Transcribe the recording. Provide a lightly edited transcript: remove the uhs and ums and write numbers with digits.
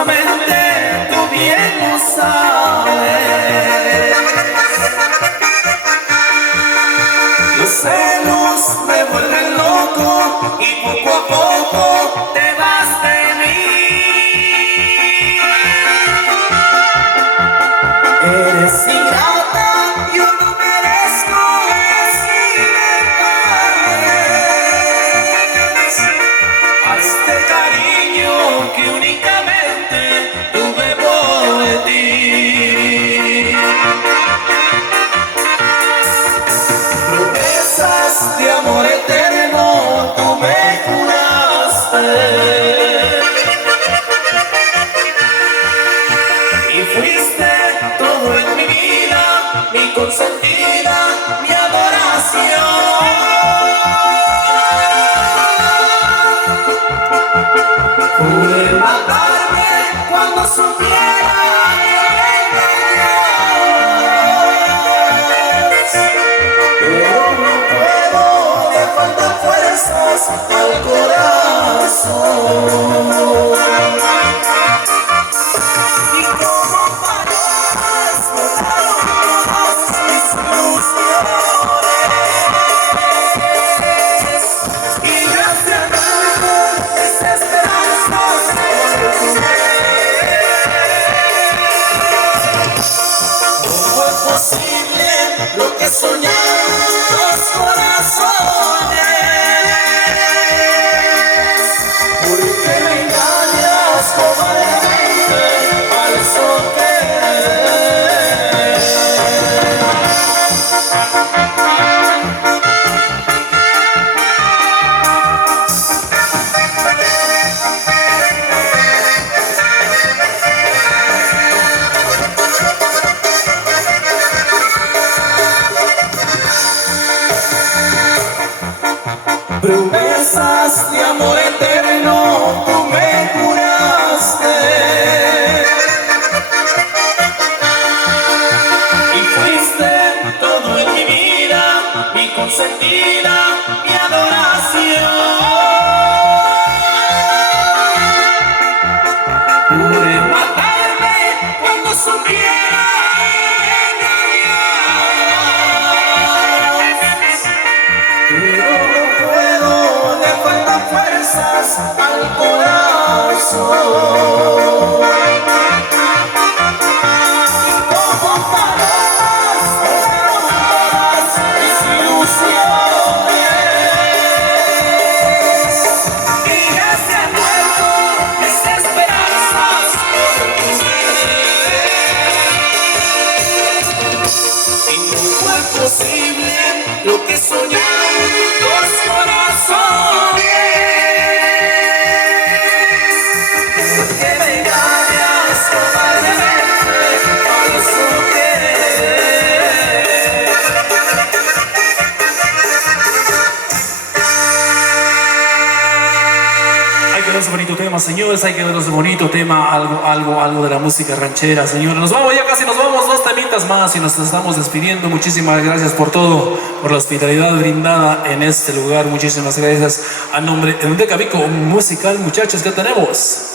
celosamente, tú bien lo sabes. Los celos me vuelven loco y poco a poco te vas de mí. Eres ingrata, yo no merezco así me pagues a este cariño que únicamente tuve por ti. Promesas de amor eterno tú me juraste y fuiste todo en mi vida, mi consentida, mi adoración. Pude matarme cuando supiera que me engañas, pero no puedo, me faltan fuerzas al corazón. Y como palomas volaron todas mis ilusiones, y gracias a mis esperanzas por tu ¿cómo es posible lo que soñaron los corazones? ¿Por qué me engañas cobardemente, falso querer? Promesas de amor eterno tú me juraste y fuiste todo en mi vida, mi consentida, mi adoración. Pude matarme cuando supiera engañar, pero no puedo, le faltan fuerzas al corazón. Como palomas volaron todas mis ilusiones, y ya se han muerto mis esperanzas por tu y no fue posible lo que soñaron los corazones. Que me engañas cobardemente, falso querer. Hay que ver ese bonito tema, señores, hay que ver ese bonito tema, algo de la música ranchera, señores. Nos vamos, ya casi nos vamos, 2 temitas más y nos estamos despidiendo. Muchísimas gracias por todo, por la hospitalidad brindada en este lugar. Muchísimas gracias a nombre de Cabico Musical, muchachos, ¿qué tenemos?